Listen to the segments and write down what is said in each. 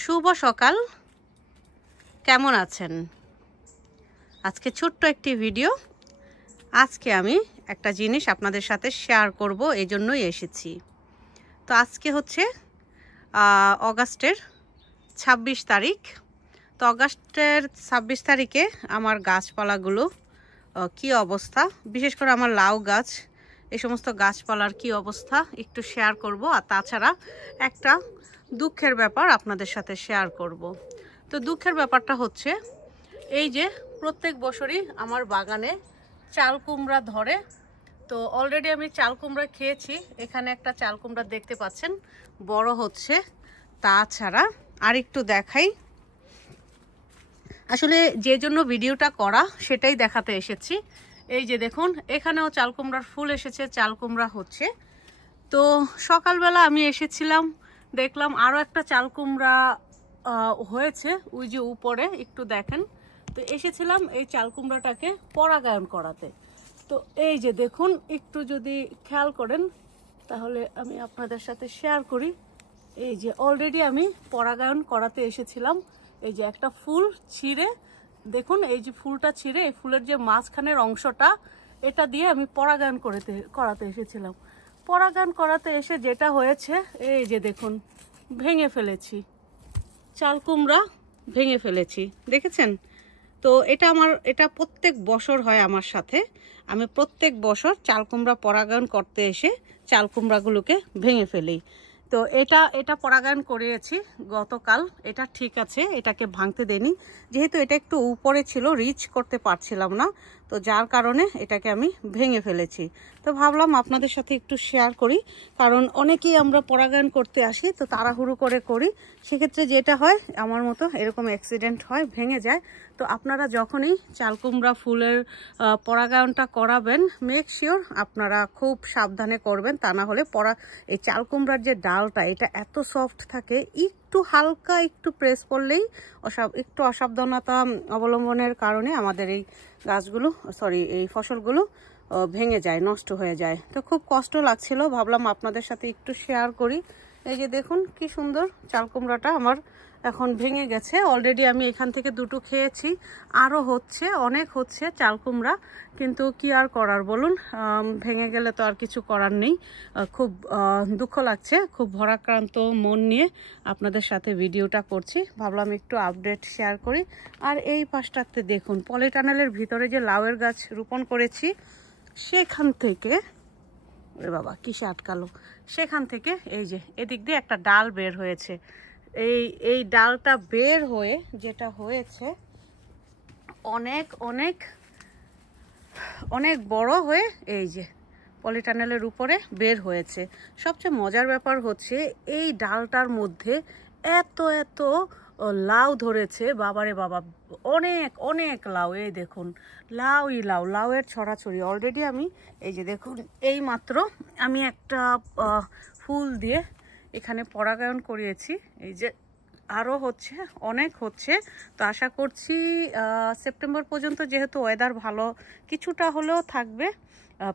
শুভ সকাল, কেমন আছেন? আজকে ছোট্ট একটি ভিডিও। আজকে আমি একটা জিনিস আপনাদের সাথে শেয়ার করব, এই জন্যই এসেছি। তো আজকে হচ্ছে অগাস্টের 26 তারিখ। তো অগাস্টের 26 তারিখে আমার গাছপালাগুলো কি অবস্থা, বিশেষ করে আমার লাউ গাছ, এই সমস্ত গাছপালার কি অবস্থা একটু শেয়ার করব। আর তাছাড়া একটা দুঃখের ব্যাপার আপনাদের সাথে শেয়ার করব। তো দুঃখের ব্যাপারটা হচ্ছে এই যে প্রত্যেক বছরই আমার বাগানে চাল কুমড়া ধরে। তো অলরেডি আমি চাল কুমড়া খেয়েছি। এখানে একটা চাল কুমড়া দেখতে পাচ্ছেন বড় হচ্ছে। তাছাড়া আর একটু দেখাই, আসলে যে জন্য ভিডিওটা করা সেটাই দেখাতে এসেছি। এই যে দেখুন, এখানেও চাল কুমড়ার ফুল এসেছে, চাল কুমড়া হচ্ছে। তো সকালবেলা আমি এসেছিলাম, দেখলাম আরও একটা চাল কুমড়া হয়েছে, ওই যে উপরে একটু দেখেন। তো এসেছিলাম এই চাল কুমড়াটাকে পরাগায়ন করাতে। তো এই যে দেখুন, একটু যদি খেয়াল করেন তাহলে আমি আপনাদের সাথে শেয়ার করি। এই যে অলরেডি আমি পরাগায়ন করাতে এসেছিলাম। এই যে একটা ফুল ছিঁড়ে দেখুন, এই যে ফুলটা ছিঁড়ে এই ফুলের যে মাঝখানের অংশটা, এটা দিয়ে আমি পরাগায়ন করাতে এসেছিলাম। পরাগায়ন করাতে এসে যেটা হয়েছে, এই যে দেখুন ভেঙে ফেলেছি, চাল কুমড়া ভেঙে ফেলেছি, দেখেছেন? তো এটা প্রত্যেক বছর হয় আমার সাথে। আমি প্রত্যেক বছর চাল কুমড়া পরাগায়ন করতে এসে চাল কুমড়াগুলোকে ভেঙে ফেলি। তো এটা পরাগায়ন করিয়েছি গতকাল। এটা ঠিক আছে, এটাকে ভাঙতে দেনি, যেহেতু এটা একটু উপরে ছিল, রিচ করতে পারছিলাম না, তো যার কারণে এটাকে আমি ভেঙে ফেলেছি। তো ভাবলাম আপনাদের সাথে একটু শেয়ার করি, কারণ অনেকেই আমরা পরাগায়ন করতে আসি তো তাড়াহুড়ো করে করি, সেক্ষেত্রে যেটা হয় আমার মতো এরকম অ্যাক্সিডেন্ট হয়, ভেঙে যায়। তো আপনারা যখনই চাল কুমড়া ফুলের পরাগায়নটা করাবেন, মেক শিওর আপনারা খুব সাবধানে করবেন, তা না হলে এই চাল কুমড়ার যে ডালটা, এটা এত সফট থাকে, একটু হালকা একটু প্রেস করলেই একটু অসাবধানতা অবলম্বনের কারণে আমাদের এই গাছগুলো এই ফসলগুলো ভেঙে যায়, নষ্ট হয়ে যায়। তো খুব কষ্ট লাগছিল, ভাবলাম আপনাদের সাথে একটু শেয়ার করি। এই যে দেখুন কি সুন্দর চাল কুমড়াটা আমার এখন ভেঙে গেছে। অলরেডি আমি এখান থেকে দুটো খেয়েছি, আরও হচ্ছে, অনেক হচ্ছে চাল কুমড়া, কিন্তু কি আর করার বলুন, ভেঙে গেলে তো আর কিছু করার নেই। খুব দুঃখ লাগছে, খুব ভরাক্রান্ত মন নিয়ে আপনাদের সাথে ভিডিওটা করছি, ভাবলাম একটু আপডেট শেয়ার করি। আর এই পাশটাতে দেখুন, পলিটানেলের ভিতরে যে লাউয়ের গাছ রোপণ করেছি, সেখান থেকে বাবা কিসে আটকালো, সেখান থেকে এই যে এদিক দিয়ে একটা ডাল বের হয়েছে। এই ডালটা বের হয়ে যেটা হয়েছে, অনেক অনেক অনেক বড় হয়ে এই যে পলিটানেলের উপরে বের হয়েছে। সবচেয়ে মজার ব্যাপার হচ্ছে এই ডালটার মধ্যে এত এত লাউ ধরেছে, বাবারে বাবা, অনেক অনেক লাউ। এই দেখুন লাউয়ের ছড়াছড়ি। অলরেডি আমি এই যে দেখুন, এই মাত্র আমি একটা ফুল দিয়ে এখানে পরাগায়ন করিয়েছি। এই যে আরও হচ্ছে, অনেক হচ্ছে। তো আশা করছি সেপ্টেম্বর পর্যন্ত, যেহেতু ওয়েদার ভালো, কিছুটা হলেও থাকবে,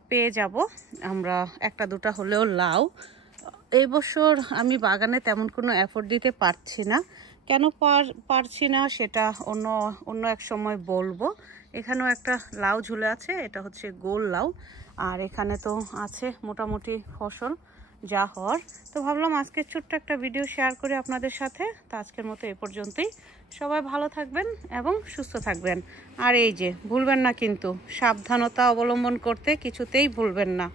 পেয়ে যাব আমরা একটা দুটা হলেও লাউ। এই বছর আমি বাগানে তেমন কোনো এফোর্ট দিতে পারছি না। কেন পারছি না সেটা অন্য এক সময় বলবো। এখানেও একটা লাউ ঝুলে আছে, এটা হচ্ছে গোল লাউ, আর এখানে তো আছে মোটামুটি ফসল যা হওয়ার। তো ভাবলাম আজকে ছোট্ট একটা ভিডিও শেয়ার করে আপনাদের সাথে। তো আজকের মতো এ পর্যন্তই। সবাই ভালো থাকবেন এবং সুস্থ থাকবেন। আর এই যে ভুলবেন না কিন্তু, সাবধানতা অবলম্বন করতে কিছুতেই ভুলবেন না।